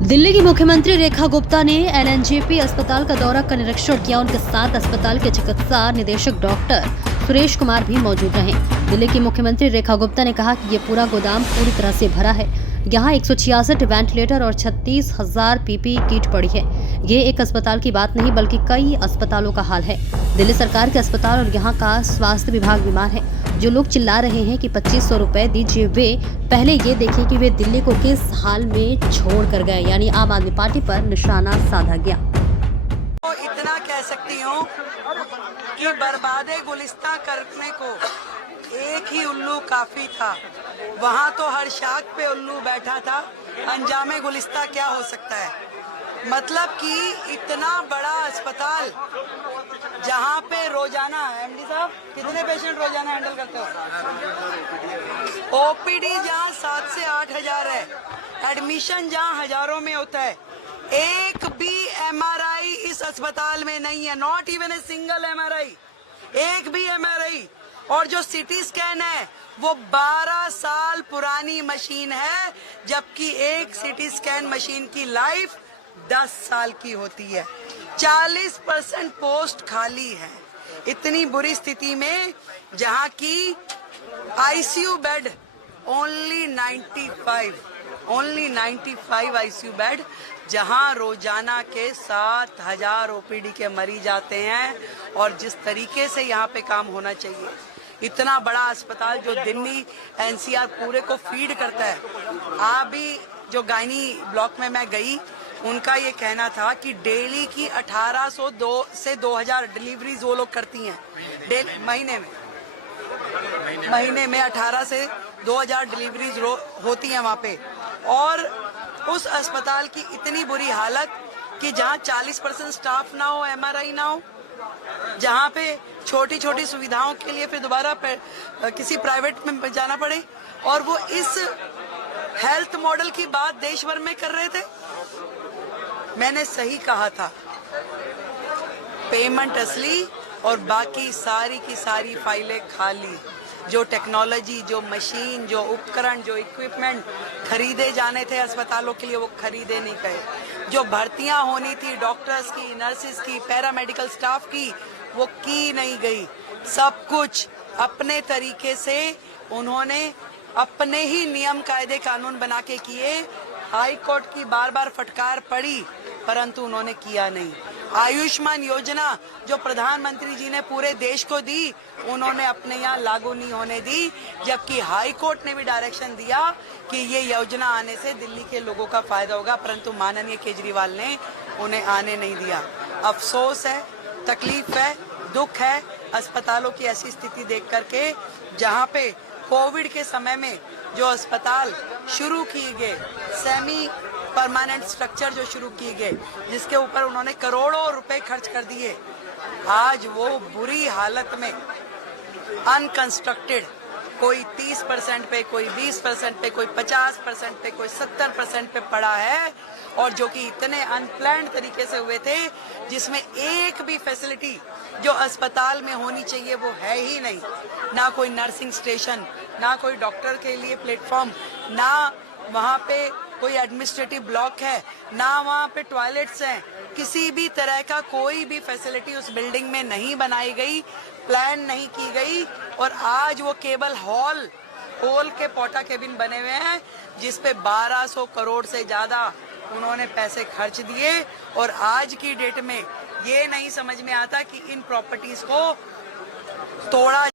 दिल्ली की मुख्यमंत्री रेखा गुप्ता ने एलएनजेपी अस्पताल का दौरा कर निरीक्षण किया। उनके साथ अस्पताल के चिकित्सा निदेशक डॉक्टर सुरेश कुमार भी मौजूद रहे। दिल्ली की मुख्यमंत्री रेखा गुप्ता ने कहा कि ये पूरा गोदाम पूरी तरह से भरा है। यहाँ 166 वेंटिलेटर और 36,000 पीपीई किट पड़ी है। ये एक अस्पताल की बात नहीं बल्कि कई अस्पतालों का हाल है। दिल्ली सरकार के अस्पताल और यहाँ का स्वास्थ्य विभाग बीमार है। जो लोग चिल्ला रहे हैं कि 2500 रुपए दीजिए, वे पहले ये देखें कि वे दिल्ली को किस हाल में छोड़ कर गए। यानी आम आदमी पार्टी पर निशाना साधा गया। तो इतना कह सकती हूँ कि बर्बादे गुलिस्तां करने को एक ही उल्लू काफी था। वहाँ तो हर शाख पे उल्लू बैठा था, अंजामे गुलिस्तां क्या हो सकता है। मतलब कि इतना बड़ा अस्पताल जहाँ पे रोजाना एमडी साहब कितने पेशेंट रोजाना हैंडल करते हो? ओपीडी जहाँ 7 से 8 हजार है, एडमिशन जहाँ हजारों में होता है, एक भी एमआरआई इस अस्पताल में नहीं है। Not even a single MRI, एक भी एमआरआई। और जो सीटी स्कैन है वो 12 साल पुरानी मशीन है, जबकि एक सीटी स्कैन मशीन की लाइफ 10 साल की होती है। 40% पोस्ट खाली है। इतनी बुरी स्थिति में जहां की ICU bed only 95 ICU bed, जहां रोजाना के 7,000 ओपीडी के मरीज आते हैं। और जिस तरीके से यहाँ पे काम होना चाहिए, इतना बड़ा अस्पताल जो दिल्ली एनसीआर पूरे को फीड करता है। अभी जो गायनी ब्लॉक में मैं गई, उनका ये कहना था कि डेली की 1802 से 2000 डिलीवरीज वो लोग करती हैं महीने में 18 से 2000 डिलीवरीज होती हैं वहाँ पे। और उस अस्पताल की इतनी बुरी हालत कि जहाँ 40% स्टाफ ना हो, एमआरआई ना हो, जहाँ पे छोटी छोटी सुविधाओं के लिए फिर दोबारा किसी प्राइवेट में जाना पड़े। और वो इस हेल्थ मॉडल की बात देश भर में कर रहे थे। मैंने सही कहा था, पेमेंट असली और बाकी सारी की सारी फाइलें खाली। जो टेक्नोलॉजी, जो मशीन, जो उपकरण, जो इक्विपमेंट खरीदे जाने थे अस्पतालों के लिए, वो खरीदे नहीं गए। जो भर्तियां होनी थी डॉक्टर्स की, नर्सिस की, पैरामेडिकल स्टाफ की, वो की नहीं गई। सब कुछ अपने तरीके से उन्होंने अपने ही नियम कायदे कानून बना के किए। हाई कोर्ट की बार बार फटकार पड़ी, परंतु उन्होंने किया नहीं। आयुष्मान योजना जो प्रधानमंत्री जी ने पूरे देश को दी, उन्होंने अपने यहाँ लागू नहीं होने दी, जबकि हाई कोर्ट ने भी डायरेक्शन दिया कि ये योजना आने से दिल्ली के लोगों का फायदा होगा, परंतु माननीय केजरीवाल ने उन्हें आने नहीं दिया। अफसोस है, तकलीफ है, दुख है अस्पतालों की ऐसी स्थिति देख करके, जहाँ पे कोविड के समय में जो अस्पताल शुरू किए गए, सेमी परमानेंट स्ट्रक्चर जो शुरू किए गए, जिसके ऊपर उन्होंने करोड़ों रुपए खर्च कर दिए, आज वो बुरी हालत में अनकंस्ट्रक्टेड, कोई 30% पे, कोई 20% पे, कोई 50% पे, कोई 70% पे पड़ा है। और जो कि इतने अनप्लान्ड तरीके से हुए थे, जिसमें एक भी फैसिलिटी जो अस्पताल में होनी चाहिए वो है ही नहीं। ना कोई नर्सिंग स्टेशन, ना कोई डॉक्टर के लिए प्लेटफॉर्म, ना वहाँ पे कोई एडमिनिस्ट्रेटिव ब्लॉक है, ना वहाँ पे टॉयलेट्स हैं। किसी भी तरह का कोई भी फैसिलिटी उस बिल्डिंग में नहीं बनाई गई, प्लान नहीं की गई। और आज वो केवल हॉल के पोटा केबिन बने हुए हैं, जिसपे 1200 करोड़ से ज्यादा उन्होंने पैसे खर्च दिए। और आज की डेट में ये नहीं समझ में आता कि इन प्रॉपर्टीज को तोड़ा